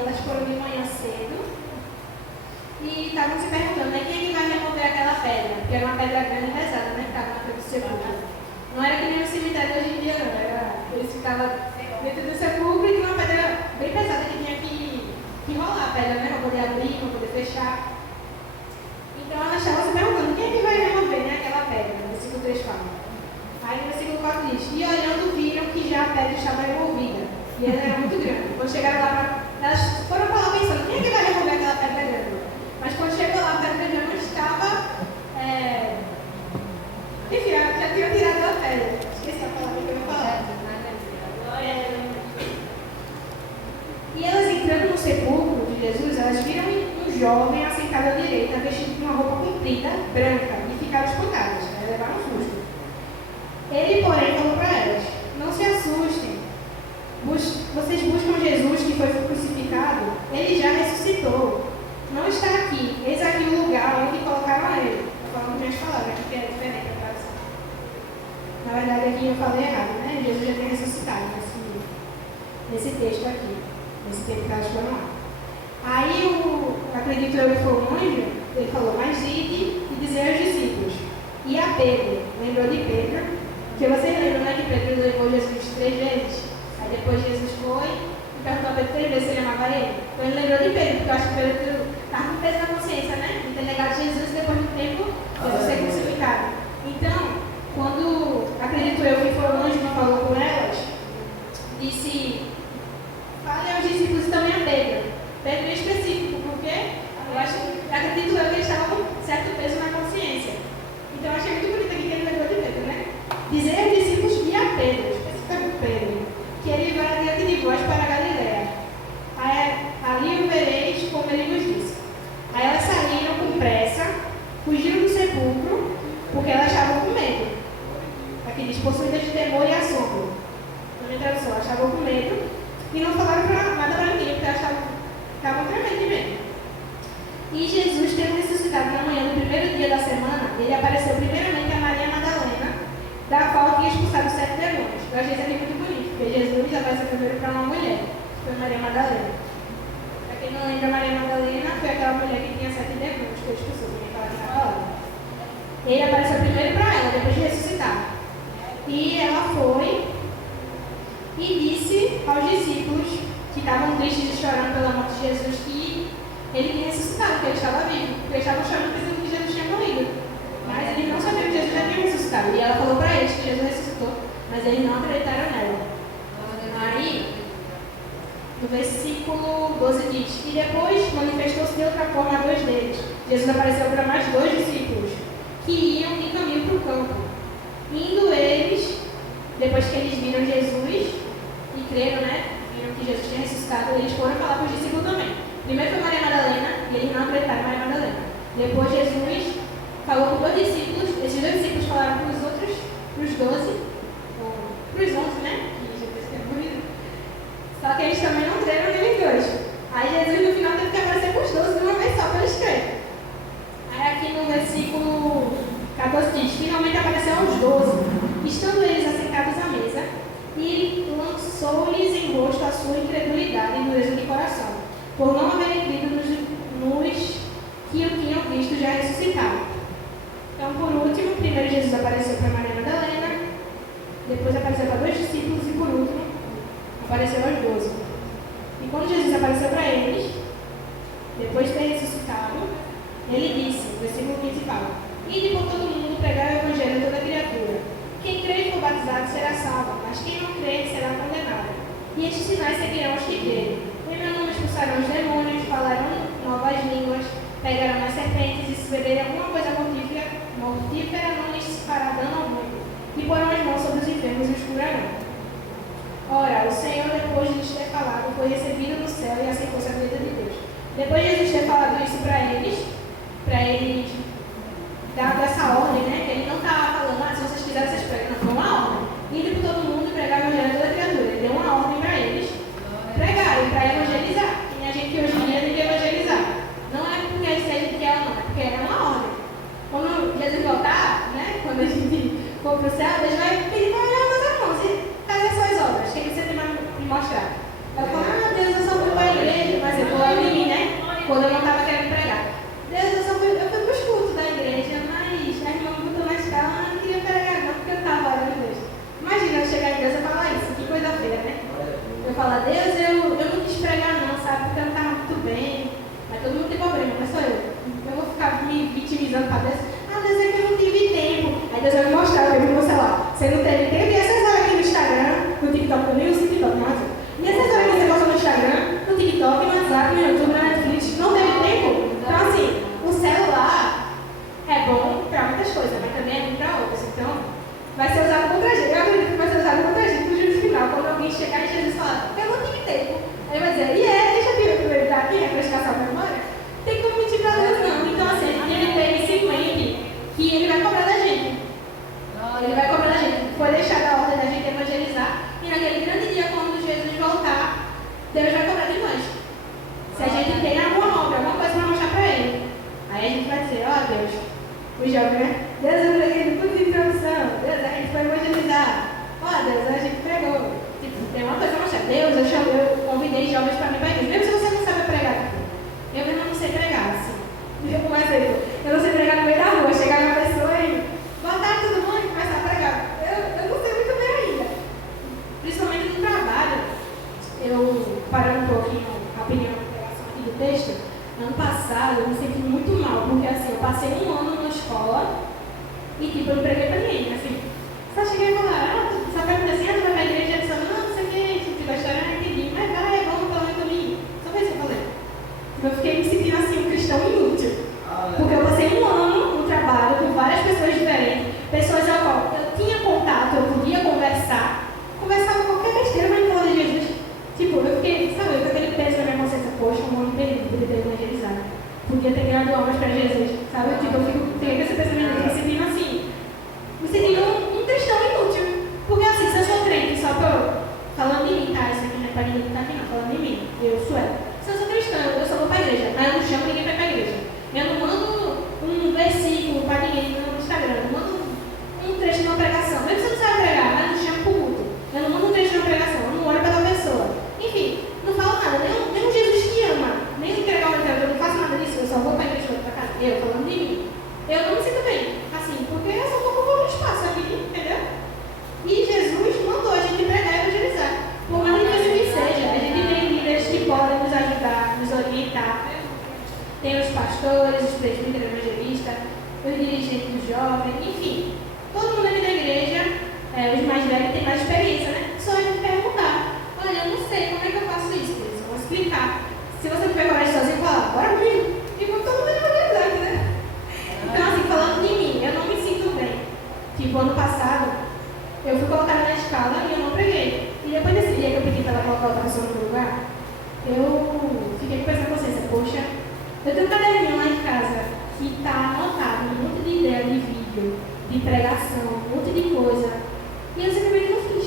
elas foram de manhã cedo e estavam se perguntando, né, quem é que vai remover aquela pedra? Porque era uma pedra grande e pesada, né? Ficava na frente do sepulcro. Não era que nem o cemitério hoje em dia, não. Eles ficavam dentro do sepulcro e tinha uma pedra bem pesada que tinha que rolar a pedra, né? Para poder abrir, para poder fechar. Então elas estavam se perguntando, quem é que vai remover, né, aquela pedra? No versículo 3 fala. Aí no versículo 4 diz, e olhando viram que já a pedra estava removida. E ela era muito grande. Quando chegaram lá, elas foram para lá pensando, quem é que vai remover aquela pedra grande? Mas quando chegou lá, a pedra já não estava... Enfim, já tinha tirado a pedra. Esqueci a palavra que eu ia falar. E elas entrando no sepulcro de Jesus, elas viram um jovem assentado à direita, vestido com uma roupa comprida, branca, e ficaram espantadas. Elas levaram um susto. Ele, porém, falou para elas, não se assustem. Vocês buscam Jesus que foi crucificado? Ele já ressuscitou. Não está aqui. Eis aqui o lugar onde colocaram ele. Estou falando minhas palavras, porque é diferente a tradução. Na verdade, aqui eu falei errado, né? Jesus já tem ressuscitado nesse texto aqui. Nesse tempo que elas foram lá. Aí, acredito eu que foi o anjo, ele falou, mas ide e dizer aos discípulos. E a Pedro, lembrou de Pedro? Porque vocês lembram, né, que Pedro levou Jesus 3 vezes? Aí depois Jesus foi e perguntou a Pedro 3 vezes se ele amava ele. Então ele lembrou de Pedro, porque eu acho que Pedro estava com peso na consciência, né? De ter negado Jesus depois do tempo de ser crucificado. Então, quando, acredito eu que foi o anjo que falou com elas, disse, fale aos discípulos e também a Pedro. Pedro é específico, porque acredito eu que ele estava com certo peso na consciência. Então eu achei muito bonito aqui que ele lembrou de Pedro, né? Dizer aos discípulos e a Pedro, especificamente Pedro, que ele vai adiante de vós para a Galiléia. Ali o vereis como ele nos disse. Aí elas saíram com pressa, fugiram do sepulcro, porque elas estavam com medo. Aqui diz, possuídas de temor e assombro. Na minha tradução, elas estavam com medo e não falaram nada para ninguém, porque elas estavam tremendo de medo. E Jesus, tendo ressuscitado na manhã do primeiro dia da semana, ele apareceu primeiramente a Maria Madalena, da qual tinha expulsado 7 demônios. Eu achei isso aqui muito bonito, porque Jesus apareceu primeiro para uma mulher, que foi Maria Madalena. Para quem não lembra, Maria Madalena foi aquela mulher que tinha 7 demônios, que eu expulsou, ninguém fala na palavra. Ele apareceu primeiro para ela, depois de ressuscitar. E ela foi e disse aos discípulos que estavam tristes e chorando pela morte de Jesus que ele tinha ressuscitado, que ele estava vivo. Porque eles estavam chorando pensando que Jesus tinha morrido. Mas eles não sabiam que Jesus já tinha ressuscitado. E ela falou para eles que Jesus ressuscitou, mas eles não acreditaram nela. Aí, no versículo 12 diz, e depois manifestou-se de outra forma a 2 deles. Jesus apareceu para mais 2 discípulos, que iam em caminho para o campo. Indo eles, depois que eles viram Jesus e creram, né? Viram que Jesus tinha ressuscitado, eles foram falar para os discípulos também. Primeiro foi Maria Madalena, e eles não acreditaram em Maria Madalena. Depois Jesus falou com 2 discípulos, esses 2 discípulos falaram para os outros, para os 12, ou para os 11, né? Que Jesus tinha morrido. Só que eles também não creram neles 2. Aí Jesus no final teve que aparecer para os 12 de uma vez só para eles crerem. Aí aqui no versículo 14 diz, finalmente apareceu aos 12, estando eles assentados à mesa, e lançou-lhes em rosto a sua incredulidade e dureza de coração, por não haverem crido nos que o tinham visto já ressuscitado. Então, por último, primeiro Jesus apareceu para Maria Madalena, depois apareceu para 2 discípulos e, por último, apareceu aos 12. E quando Jesus apareceu para eles, depois de ter ressuscitado, ele disse, no versículo 15 fala, ide por todo mundo pregar o evangelho a toda criatura. Quem crê e for batizado será salvo, mas quem não crê será condenado. E estes sinais seguirão os que crerem. Em meu nome expulsarão os demônios, falarão novas línguas, pegarão as serpentes e se beberem alguma coisa mortífera não lhes fará dano algum. E porão as mãos sobre os enfermos e os curarão. Ora, o Senhor, depois de lhes ter falado, foi recebido no céu e aceitou-se a vida de Deus. Depois de Jesus ter falado isso para eles dado essa ordem, né? Que ele não estava falando, se vocês quiserem, vocês pregam. Não, foi uma ordem. Indo por todo mundo e pregar o evangelho a toda criatura. Ele deu uma ordem para eles pregarem, para evangelizar. E a gente hoje em dia tem que evangelizar. Não é porque a gente quer ou não, é porque é uma ordem. Quando Jesus voltar, né? Quando a gente for para o céu, Deus vai pedir para olhar meus irmãos. E cadê as suas obras? O que você tem para me mostrar? Eu falo, meu Deus, eu sou muito para a igreja, mas fala, Deus, eu não quis pregar não, sabe, porque eu não estava muito bem. Mas todo mundo tem problema, não é só eu. Eu vou ficar me vitimizando para Deus. Ah, Deus, é que eu não tive tempo. Aí Deus vai me mostrar, eu vi no celular. Você não teve tempo, e essas horas aqui no Instagram, no TikTok, eu nem uso TikTok, não é? E essas horas que você posta no Instagram, no TikTok, no WhatsApp, no YouTube, na Netflix, não teve tempo. Então, assim, o celular é bom para muitas coisas, mas também é ruim para outras. Então, vai ser usado contra a gente. Eu acredito que vai ser usado contra a gente no juízo final. Quando alguém chegar e Jesus falar, eu não tive tempo. Aí vai dizer, deixa eu aproveitar aqui, refrescar sua memória. Tem como mentir para Deus, não. Então, assim, a gente tem que ter isso em mente, que ele vai cobrar da gente. Ele vai cobrar da gente. Foi deixada a ordem da gente evangelizar. E naquele grande dia, quando Jesus voltar, Deus vai cobrar de nós. Se a gente tem alguma obra, alguma coisa para mostrar para ele. Aí a gente vai dizer, Deus, o jovem, né? Deus, eu preguei tudo de introdução. Deus, a gente foi evangelizar. Deus, a gente pregou. Tipo, tem uma coisa para mostrar. Deus, eu convidei jovens para mim para igreja. Mesmo se você não sabe pregar, eu mesmo não sei pregar, assim. Um exemplo, eu não sei pregar no meio da rua, chegar na pessoa e boa tarde, todo mundo, e começar a pregar. Eu não sei muito bem ainda. Principalmente no trabalho. Eu, parando um pouquinho rapidinho na pregação aqui do texto, ano passado eu me senti muito mal, porque assim, eu passei um ano na escola e tipo, eu não preguei para ninguém, assim. Só cheguei a falar, só perguntei assim, tu vai para a igreja? Eu disse, não sei o que, tipo, a história não entendi, mas vai, vamos falar comigo. Só foi isso que eu falei. Eu fiquei me sentindo assim, um cristão inútil. Porque eu passei um ano no trabalho com várias pessoas diferentes, pessoas ao qual eu tinha contato, eu podia conversar, conversava qualquer besteira, mas não falava de Jesus. Tipo, eu fiquei, sabe, com aquele peso na minha consciência, poxa, um ano perdido, podia ter evangelizado, podia ter ganhado almas para Jesus, sabe? Tipo, eu fiquei com esse pensamento, me sentindo assim, me sentindo um cristão inútil. Porque assim, se eu sou crente, só falando de mim, tá? Isso aqui não é para ninguém que tá aqui não, falando de mim, eu sou ela. Se eu sou cristã, eu só vou para a igreja, mas eu não chamo ninguém para ir para a igreja. Eu não mando um versículo para ninguém no Instagram, eu não mando um trecho de uma pregação. Mesmo se você não sabe pregar, mas não chamo para o culto. Eu não mando um trecho de uma pregação, eu não olho para a pessoa. Enfim, não falo nada, nem um Jesus que ama, nem entregar uma entrega, eu não faço nada disso, eu só vou para a igreja, vou para casa. Eu falando de mim. Eu não me sinto bem, assim, porque eu só estou ocupando espaço aqui, entendeu? E Jesus mandou a gente pregar e evangelizar. Por mais difícil que seja, a gente tem líderes que podem nos ajudar, nos orientar. Tem os pastores, os presbíteros evangelistas, os dirigentes dos jovens, enfim. Todo mundo aqui da igreja, os mais velhos, tem mais experiência, né? Só a gente perguntar. Olha, eu não sei, como é que eu faço isso? Eles vão explicar. Se você tiver coragem sozinho, fala, bora comigo. E vamos todo mundo evangelizar, né? Então, assim, falando de mim, eu não me sinto bem. Tipo, ano passado, eu fui colocada na escala e eu não preguei. E depois desse dia que eu pedi para ela colocar outra pessoa no lugar, eu fiquei com essa consciência, poxa, eu tenho um caderninho lá em casa que está anotado um monte de ideia de vídeo, de pregação, um monte de coisa. E eu simplesmente não fiz.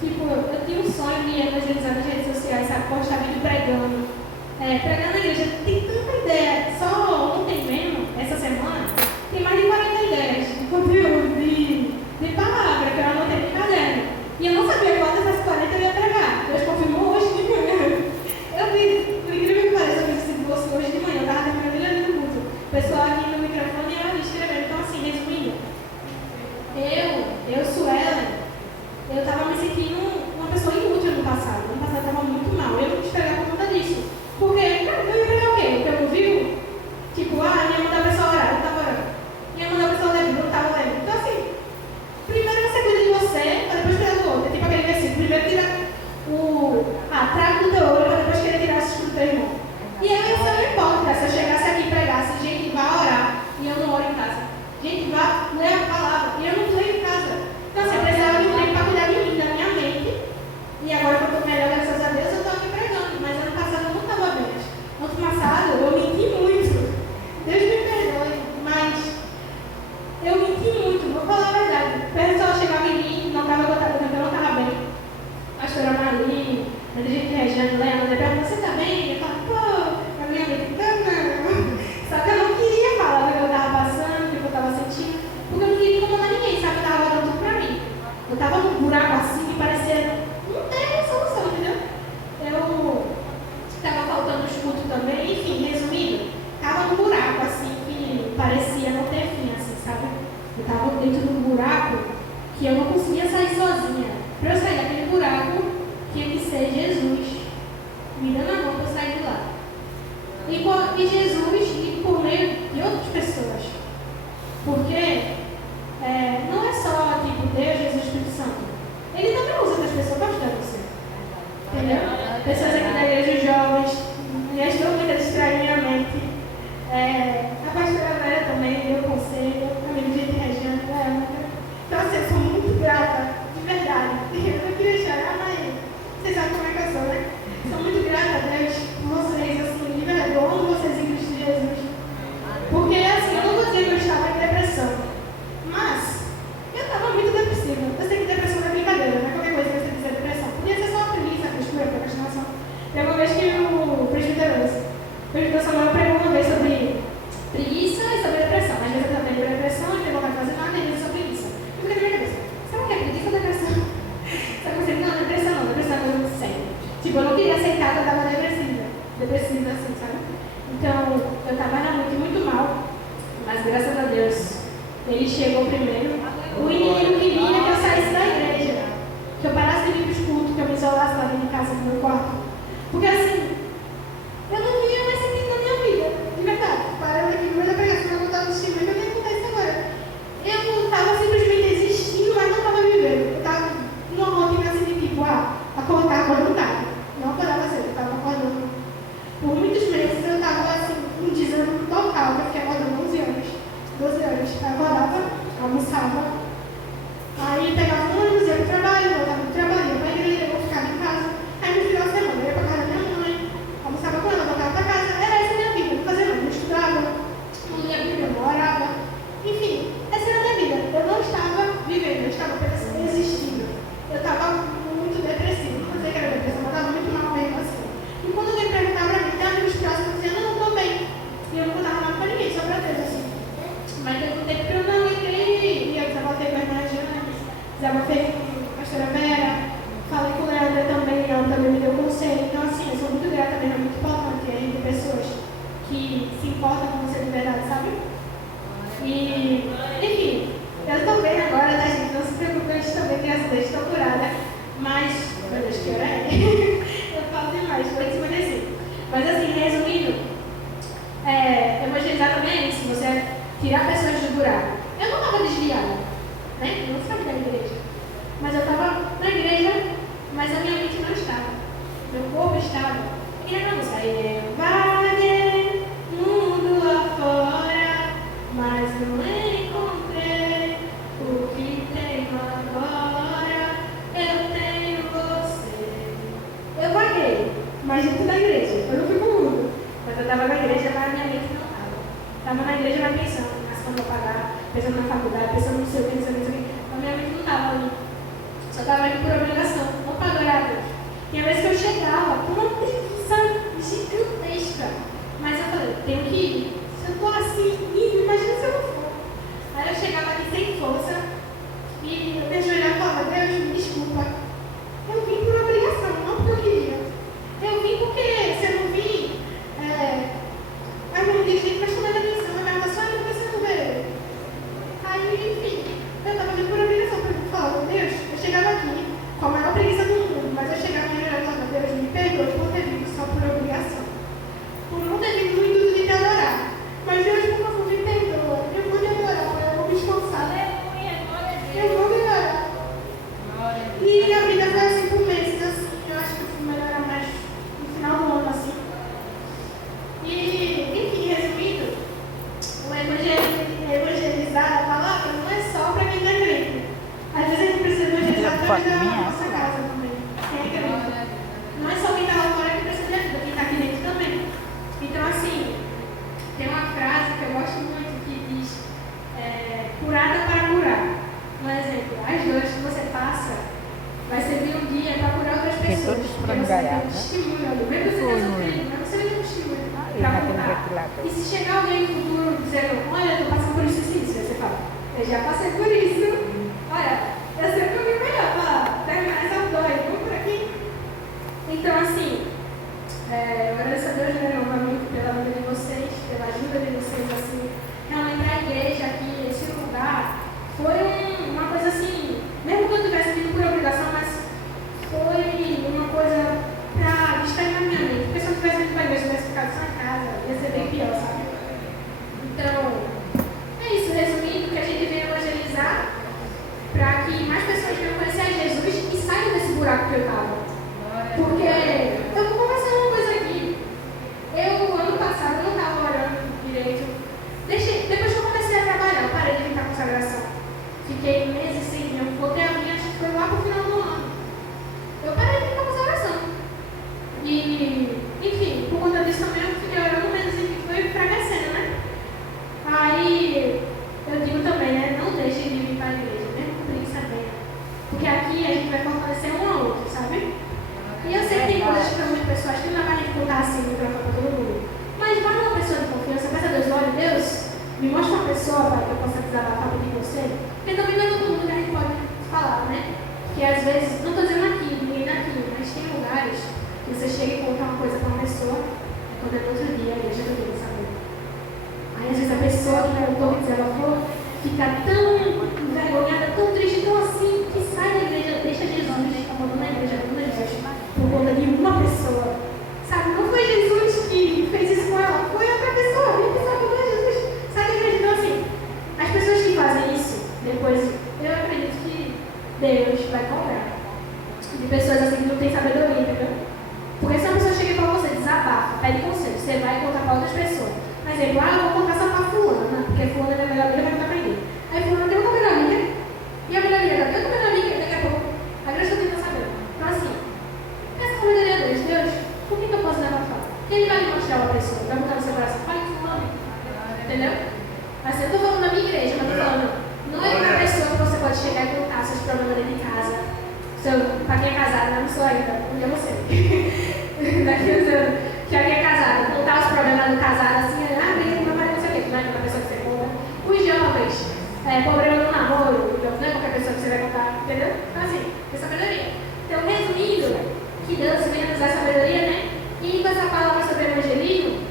Tipo, eu tinha um sonho de evangelizar nas redes sociais, sabe? Postar vídeo pregando. Pregando na igreja. Tem tanta ideia. Só ontem mesmo, essa semana, tem mais de 40 ideias de conteúdo, de palavra que eu anotei no caderno. E eu não sabia quantas dessas 40 eu ia pregar. Deus confirmou hoje de manhã. Eu vi, por incrível que pareça, eu fiz esse bolso hoje de manhã. Eu estava terminando ele ali no culto. O pessoal aqui no microfone e eu ali escrevendo. Então, assim, resumindo, eu sou ela. Eu estava me sentindo uma pessoa inútil no passado. No passado eu estava muito mal. Eu não quis pregar por conta disso. Porque eu ia pregar o quê? Porque eu não vivo? Tipo, ia mandar a pessoa orar, eu estava orando. Ia mandar a pessoa ler, eu não estava lendo. Então, assim, primeiro você cuida de você, para depois cuidar do outro. É tipo aquele versículo. Primeiro tira traga do teu olho, para depois querer tirar o do teu irmão. E eu ia ser um hipócrita se eu chegasse aqui e pregasse, gente, vai orar, e eu não oro em casa. Gente, vai ler a palavra, e eu não leio em casa. Então, assim, eu precisava de um tempo para cuidar de mim, da minha mente. E agora que eu estou melhor, graças a Deus, eu estou aqui pregando. Mas ano passado eu não estava bem. Ano passado eu menti muito. Deus me perdoe, mas eu menti muito, vou falar a verdade. O pessoal chegava em mim, não estava gostando, eu não estava bem. A pastora Maria, a gente Regiane, Leandro, ele perguntou, você está bem? Eu falo, pô, a minha mente, não. Só que eu não queria falar o que eu estava passando, o que eu estava sentindo, porque eu não queria incomodar ninguém, sabe? Eu estava dando tudo para mim. Eu estava num buraco assim que parecia não ter solução, entendeu? Eu estava faltando os cultos também, enfim, resumindo, estava num buraco assim que parecia não ter fim, assim, sabe? Eu estava dentro de um buraco que eu não conseguia sair sozinha. Para eu sair daquele buraco, tinha que ser Jesus. me dando a mão para sair de lá. E Jesus, e por meio de outras pessoas. Porque não é só tipo Deus, Jesus, Espírito Santo. Ele também usa outras pessoas para ajudar você. Entendeu? Pessoas aqui da igreja, os jovens, me ajudam muito a distrair minha mente. A pastora Vera também deu conselho, a minha gente Regiana. Então, assim, eu sou muito grata, de verdade. Eu não queria chorar, mas vocês sabem como é que eu sou, né? Sou muito grata a Deus por vocês, assim, de verdade. Eu amo vocês em Cristo Jesus. Porque, assim, eu não vou dizer que eu estava em depressão, mas eu estava muito depressiva. Eu sei que depressão não é brincadeira, não é qualquer coisa que você dizer depressão. Podia ser só a preguiça, a frescura, a procrastinação. Tem uma vez que o presbítero Samuel pregou uma vez sobre preguiça e sobre depressão. Às vezes eu também tenho depressão, e não vai fazer nada, e às vezes sobre preguiça. Eu fiquei na minha cabeça, será que é preguiça ou depressão? Sabe assim, não, depressão não é muito sério. Tipo, eu não queria aceitar que eu estava depressiva assim, sabe? Então, eu estava realmente muito mal, mas graças a Deus, ele chegou primeiro. O inimigo queria que eu saísse da igreja, que eu parasse de ir para os cultos, que eu me isolasse lá dentro de casa, no meu quarto. Porque assim, eu não via mais sentido na minha vida, de verdade. Parando aqui no meio da pregação, eu estava assistindo, o que acontece agora? Eu estava simplesmente existindo, mas não estava vivendo. Eu estava numa rotina assim de tipo, acordar quando tarde. Não acordava cedo, eu estava acordando. Por muitos meses eu estava assim, um desânimo total, eu fiquei acordando 11 horas. 12 horas. Eu acordava, almoçava, aí pegava um ônibus, ia para o trabalho, voltava do trabalho, ia para a igreja, eu ficava em casa. Aí no final de semana eu ia para casa da minha mãe, almoçava com ela, voltava para casa. Era essa a minha vida, não fazia nada, não estudava, não lia a Bíblia, não orava. Enfim, essa era a minha vida. Eu não estava vivendo, eu estava apenas existindo. Eu estava muito depressiva, não sei que era depressão, mas estava muito mal mesmo assim. E quando alguém perguntava para mim, tem amigos próximos dizendo, não, estou bem. E eu não contava nada para ninguém, só para Deus, assim. Mas eu não tempo que eu não entrei, e eu desabafei com a irmã Jane, desabafei com a pastora Vera, falei com o Leandro também, ela também me deu conselho. Então, assim, eu sou muito grata mesmo, é muito importante aí de pessoas que se importam com você de verdade, sabe? E, enfim, eu estou bem agora, tá, gente? Não se preocupe, eu estou bem, graças a Deus, estou curada. Mas, meu Deus, que hora é? Eu falo demais, vou desmanecer. Mas, assim, resumindo, evangelizar também é isso, você tirar pessoas do buraco. Eu não estava desviada, né? Eu não estava na igreja. Mas eu estava na igreja, mas a minha mente não estava. Meu corpo estava. E na música, vaguei mundo afora, mas não encontrei o que tenho agora. Eu tenho você. Eu vaguei, mas dentro da igreja. Eu não fui para o mundo. Mas eu estava na igreja, mas a minha mente não estava. Estava na igreja, mas pensando nas contas a pagar, pensando na faculdade, pensando no seu, pensando nisso aqui. A minha mente não estava ali. Só estava indo por obrigação, não para adorar a Deus. Tinha vezes que eu chegava com uma preguiça gigantesca. Mas eu falei, tenho que ir. Se eu estou assim, imagina se eu não for. Aí eu chegava aqui sem força e eu me ajoelhava e falava, Deus, me desculpa. Eu vim por obrigação, não porque eu queria. Eu vim porque se eu não vim, aí não tem gente prestando atenção, eu me só não você não vê. Aí, enfim, eu estava vindo por obrigação para mim falar, Deus, eu chegava aqui com a maior preguiça do mundo, mas eu chegava aqui e eu falava, Deus, me perdoe por ter vindo só por obrigação. Por não ter vindo no intuito de te adorar. Mas Deus, por favor, me perdoa. Eu vou te adorar, eu vou me esforçar. Eu vou me adorar. E a vida foi assim por meses, assim. Eu acho que eu fui melhorar mais no final do ano, assim. E, enfim, resumindo, o evangelizar a palavra não é só para quem não é crente. Às vezes a gente precisa evangelizar atrás da nossa casa também. Quem é crente. Não é só quem está lá fora que precisa de ajuda, quem está aqui dentro também. Então, assim, tem uma frase que eu gosto muito que diz curada para curar. Um exemplo, as dores que você passa vai servir um dia para curar outras pessoas. Porque você tem um testemunho, mesmo que você tenha sofrido, mas você tem um testemunho para contar. E se chegar alguém no futuro dizendo, olha, eu estou passando por isso, você fala, eu já passei por isso. Olha, eu sempre vim melhor para terminar essa dor aí, vamos por aqui. Então, assim, eu agradeço a Deus novamente pela vida de vocês, pela ajuda de vocês, assim, realmente a igreja aqui, esse lugar, foi uma coisa assim, mesmo que eu tivesse vindo por obrigação, mas foi uma coisa para distrair na minha mente. também eu fiquei orando, mas assim, foi enfraquecendo, né? Aí eu digo também, né? Não deixe de vir para a igreja, mesmo com preguiça bem. Porque aqui a gente vai fortalecer um ao outro, sabe? E eu sei que tem coisas que para muitas pessoas que não dá para a gente contar assim, no microfone para todo mundo. Mas vai uma pessoa de confiança, peça a Deus, olha, Deus, me mostra uma pessoa para que eu possa desabafar pedir conselho. Porque também não é todo mundo que a gente pode falar, né? Que às vezes, não estou dizendo aqui, ninguém daqui, mas tem lugares que você chega e conta uma coisa para uma pessoa, quando é no outro dia a igreja do Deus, sabe? Aí às vezes a pessoa que contou e desabafou fica tão envergonhada, tão triste, tão assim, que sai da igreja, deixa Jesus, abandona a igreja, abandona Jesus, por conta de uma pessoa. Sabe, não foi Jesus que fez isso com ela, foi outra pessoa, uma pessoa abandona Jesus. Sai da igreja, então assim, as pessoas que fazem isso, depois, eu acredito que Deus vai cobrar. De pessoas assim que não têm sabedoria, entendeu? Porque se uma pessoa chega para você, desabafa, pede conselho, você vai contar para outras pessoas. Por exemplo, eu vou contar só para fulana, porque fulana é melhor amiga, vai contar para ninguém. Aí fulana tem uma melhor amiga, e a melhor amiga tem outra melhor amiga, daqui a pouco, a grande está sabendo. Então assim, essa sabedoria de Deus, por que eu posso desabafar? Porque ele vai me mostrar uma pessoa, vai botar no seu coração, fala com fulano, entendeu? Assim, eu estou falando da minha igreja, mas estou falando, não é uma pessoa que você pode chegar e contar seus problemas dentro de casa. Para quem é casado, eu não sou ainda, onde é você? Daqui uns anos, que alguém é casado, contar os problemas do casado assim, briga com meu marido, não sei o quê, não é qualquer pessoa que você conta. Os jovens, problema no namoro, não é qualquer pessoa que você vai contar, entendeu? Então assim, tem sabedoria. Então, resumindo, que Deus venha nos dar sabedoria, né? E com essa palavra sobre evangelismo,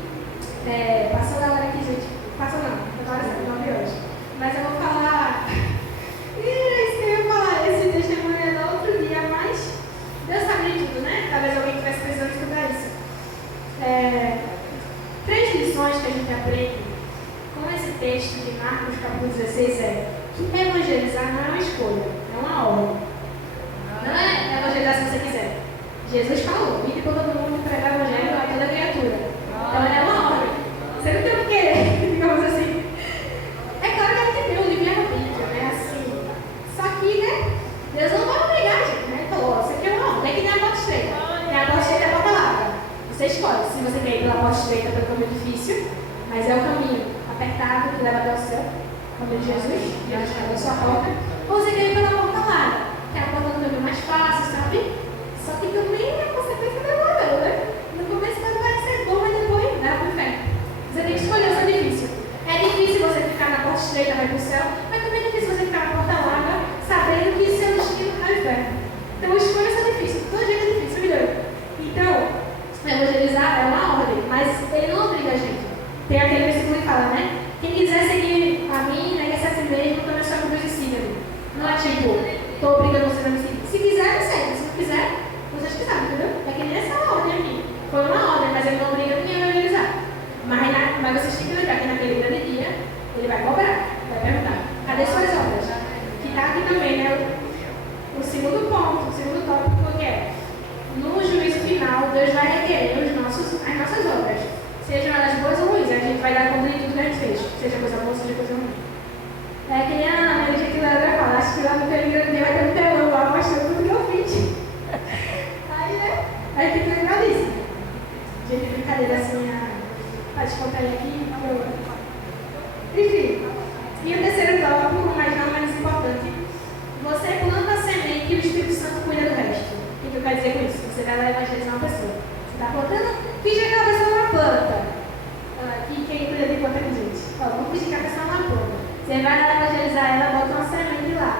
passou a galera aqui, gente, passou não, agora sabe, 9 horas. Mas eu vou falar. Isso que eu ia falar, esse testemunho é do outro dia, mas Deus sabe de tudo, né? Talvez alguém estivesse precisando estudar isso. 3 lições que a gente aprende com esse texto de Marcos, capítulo 16, que evangelizar não é uma escolha, é uma ordem. Não é evangelizar se você quiser. Jesus falou, ide por todo mundo pregar o evangelho a toda criatura. Então é uma ordem. Você não tem o que querer, digamos assim. É claro que a gente tem o livre-arbítrio, né? Assim. Só que, né? Deus não vai obrigar a gente, né? Ele falou, você quer uma ordem, tem que ter a porta estreita. Tem a porta estreita e a porta larga. Você escolhe se você quer ir pela porta estreita pelo caminho difícil, mas é o caminho apertado que leva até o céu, o caminho de Jesus, e onde está a sua porta, ou você quer ir pela porta larga, que é a porta do caminho mais fácil, sabe? Só que também é consequência demorando, né? No começo vai parecer bom, mas depois vai pro inferno. Você tem que escolher o seu difícil. É difícil você ficar na porta estreita, vai pro céu, mas também é difícil você ficar na porta larga, sabendo que seu destino é o inferno. Então, escolha o seu difícil. Todo jeito é difícil, melhor. Então, evangelizar é uma ordem, mas ele não obriga a gente. Tem aquele versículo que fala, né? Quem quiser seguir a mim, negue-se a si mesmo, também só cruz e siga-me. Não é tipo, estou obrigando você a me seguir. Se quiser, me segue. Se não quiser, vocês que sabem, entendeu? É que nem essa ordem aqui. Foi uma ordem, mas ele não obriga ninguém a evangelizar. Mas vocês têm que lembrar que naquele grande dia, ele vai cobrar, vai perguntar, cadê suas obras? Que está aqui também, né? O segundo ponto, o segundo tópico que é, no juízo final, Deus vai requerer as nossas obras. Sejam elas boas ou ruins, a gente vai dar conta de tudo que a gente fez. Seja coisa boa, seja coisa ruim. É que nem a Maria que Leandra fala, acho que lá no grande dia vai ter um telão lá mostrando tudo que eu fiz. Aí, né? Aí tem que lembrar disso. De brincadeira assim, pode contar aqui. Enfim. E o terceiro tópico, mas não menos importante, você planta a semente e o Espírito Santo cuida do resto. O que eu quero dizer com isso? Você vai lá evangelizar uma pessoa. Você está plantando, finge que a pessoa é uma planta. Aqui quem cuida de planta aqui, gente. Vamos fingir que a pessoa é uma planta. Você vai lá evangelizar ela, bota uma semente lá.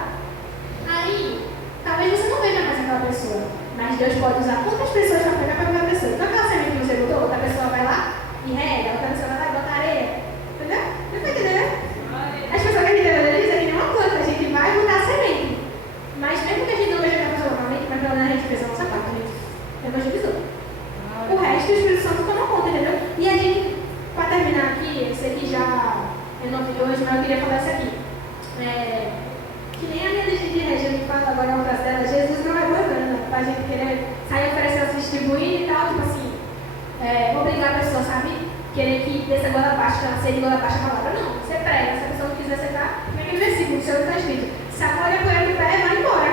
Aí, talvez você não veja mais aquela pessoa, mas Deus pode usar outras pessoas para pegar para aquela pessoa. Então aquela semente que você botou, outra pessoa vai lá e rega, outra pessoa vai lá e bota areia. Entendeu? Não está entendendo? As pessoas que a gente evangeliza é que nem uma planta, a gente vai botar a semente. Mas mesmo que a gente não veja aquela pessoa normalmente, mas pelo menos a gente fez a nossa parte, a gente evangelizou. O resto o Espírito Santo toma conta, entendeu? E a gente, para terminar aqui, eu sei que já é 9 hoje, mas eu queria falar isso aqui. Que nem a minha dirigente me fala agora uma frase dela, Jesus não é banana, para a gente querer sair oferecendo, se distribuir e tal, tipo assim, obrigar a pessoa, sabe? Querer que desça goela abaixo, que ela seja goela abaixo a palavra. Não, você prega, se a pessoa não quiser aceitar, como é que versículo, o Senhor está escrito, sacode a poeira do pé e vai embora.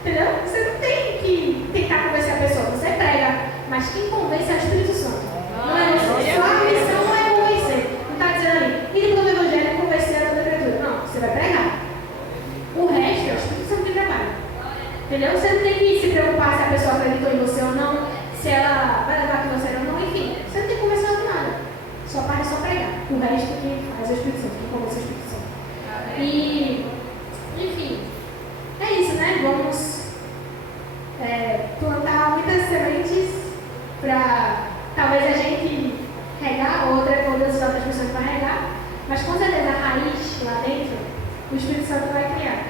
Entendeu? Você não tem que tentar convencer a pessoa, você prega, mas mas quem convence é o Espírito Santo. Não é você. Sua missão não é convencer. Não está dizendo ali, ir para o Evangelho e convencer a toda criatura. Não, você vai pregar. O resto é o Espírito Santo que trabalha. Entendeu? Você não tem que se preocupar se a pessoa acreditou em você ou não, se ela vai levar com você ou não, enfim. Você não tem que conversar de nada. Sua parte é só pregar. O resto quem faz é o Espírito Santo, quem convence é o Espírito Santo. E, enfim, é isso, né? Vamos plantar muitas sementes para talvez a gente regar, outras pessoas para regar, mas com certeza a raiz lá dentro, o Espírito Santo vai criar.